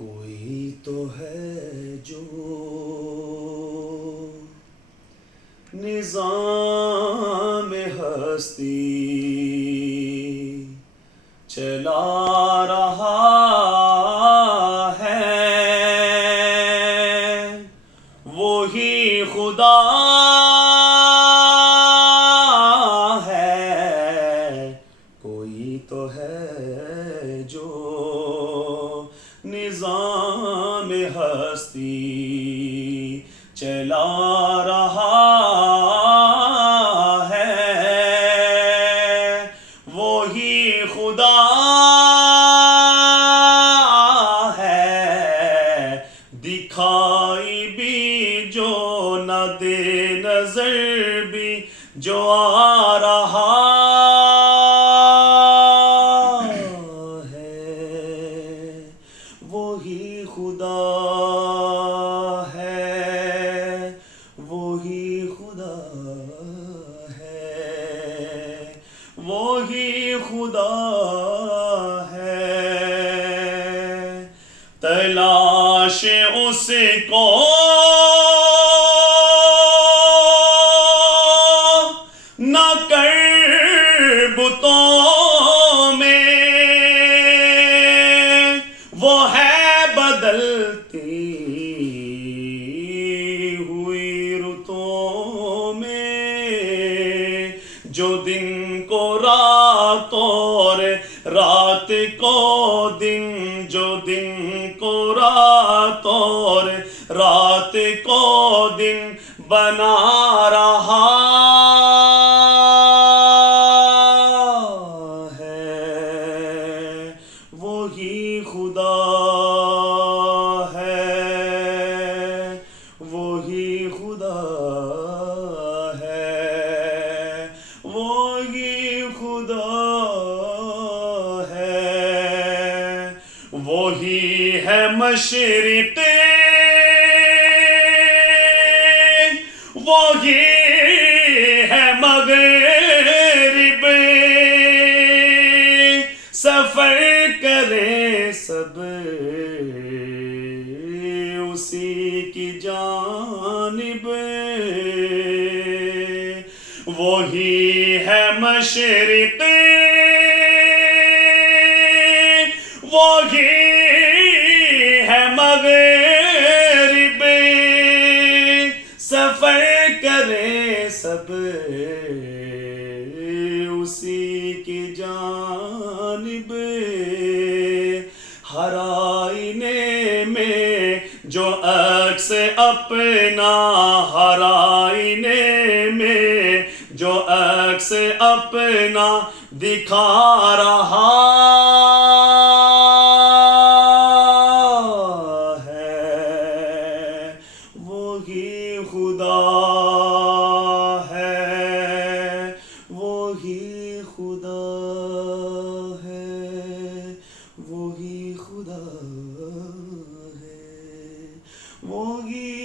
کوئی تو ہے جو نظام ہستی چلا رہا ہے، وہی خدا ہے۔ کوئی تو ہے جو نظام ہستی چلا رہا ہے، وہی خدا ہے۔ دکھائی بھی جو نہ دے نظر بھی جو آ رہا وہی خدا ہے، وہی خدا ہے، وہی خدا ہے۔ تلاش اس کو نہ کر بتوں میں، وہ ہے بدلتی ہوئی رتوں میں، جو دن کو رات اور رات کو دن، جو دن کو رات اور رات کو دن بنا رہا ہے، وہی خدا ہے، وہی خدا ہے، وہی خدا ہے۔ وہی ہے مشرق، وہی ہے مغرب، سفر کریں سب اسی کی جانب۔ وہی ہے مشرق، وہی ہے مغرب، سفر کریں سب اسی کی جانب۔ ہر آئینے میں جو عکس اپنا، ہر آئینے میں جو عکس اپنا دکھا رہا ہے، وہی خدا ہے، وہی خدا ہے، وہی خدا ہے، وہی